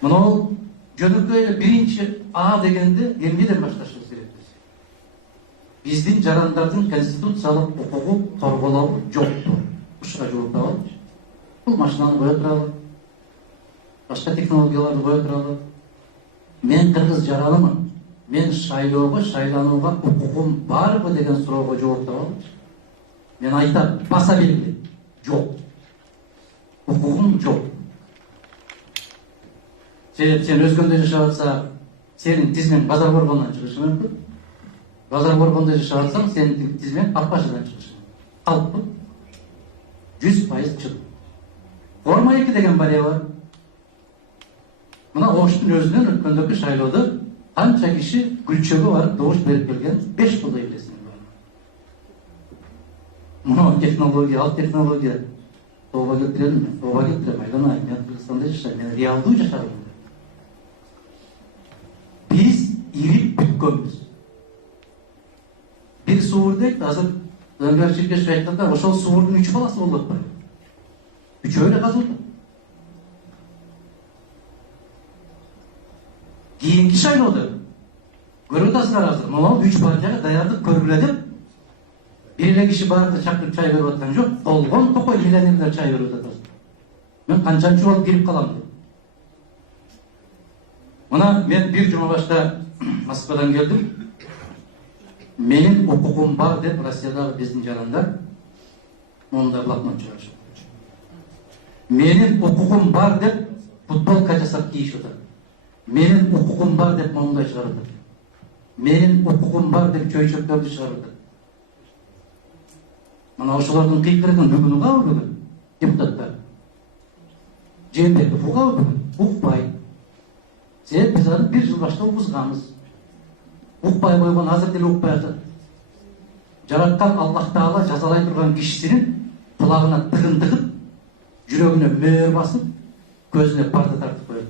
Мынау жөнөкөй эле биринчи А дегенди эмнеден башташыбыз керек? Биздин жарандардын конституциялык укугу торголоо жокту. Ушуга жооп табалычы. Бул машинаны кое туралы, башка технологияларды кое туралы. Мен кыргыз жаранымын. Мен шайланууга укугум барбы деген суроого жооп табалычы. Мен айтам, баса белгиле. Жок. Укугум жок. Сен өзгөндө жашап атса, сенин тизмең базар борбонунан чыгышы мүмкүн. Базар борбондо жашап атсаң, сенин тизмең ак башыдан чыгышы мүмкүн. Калппы? 100% чык. Форма 2 деген бария бар. Мына Оштун өзүнөн өткөндөгү шайлоодо канча киши күлчөгө барып добуш берип келген? 5 кылдай билесиң. Мына технология, ал технология. Тооба келтиремби? Тооба келтирем, айланайын. Мен Кыргызстанда жашайм, мен реалдуу жашагым. Биз ирип бүткөнбүз. Бир суурдек азыр Заңгар Ширкешев айтканда, ошол суурдун 3 баласы болуп атпайбы? 3 эле казылды. Кийинки шайлоодо көрүп атасыздар азыр, мына 3 партияга даярдык көргүлө деп бир эле киши барды чакырып чай берип аткан жок. Колгон токой миллионерлер чай берип атат. Мен канчанчы болуп кирип калам деп. Мына мен бир жума башта Москвадан келдим. Менин укугум бар деп Россиядагы биздин жарандар монда блокнот чыгарышат. Менин укугум бар деп футболка жасап кийишип атат. Менин укугум бар деп мондай чыгарып атат. Менин укугум бар деп чөйчөктөрдү чыгарып атат. Мына ошолордун кыйкырыгын бүгүн угабы бүгүн депутаттар? Жээнбеков угабы бүгүн? Укпай. Себеп биз аны 1 жыл башта угузганбыз. Укпай койгон азыр деле укпай атат. Жараткан Аллах Таала жазалай турган кишисинин кулагына тыгын тыгып, жүрөгүнө мөөр басып, көзүнө парда тартып коет.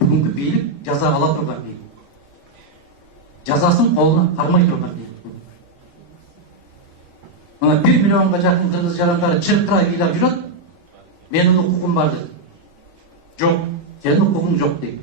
Бүгүнкү бийлик жаза ала турган бийлик. Жазасын колуна кармай турган бийлик. Мына 1 миллионго жакын кыргыз жарандары чыркырай ыйлап жүрөт. Менин укугум бар дейт. Жок, сенин укугуң жок дейт.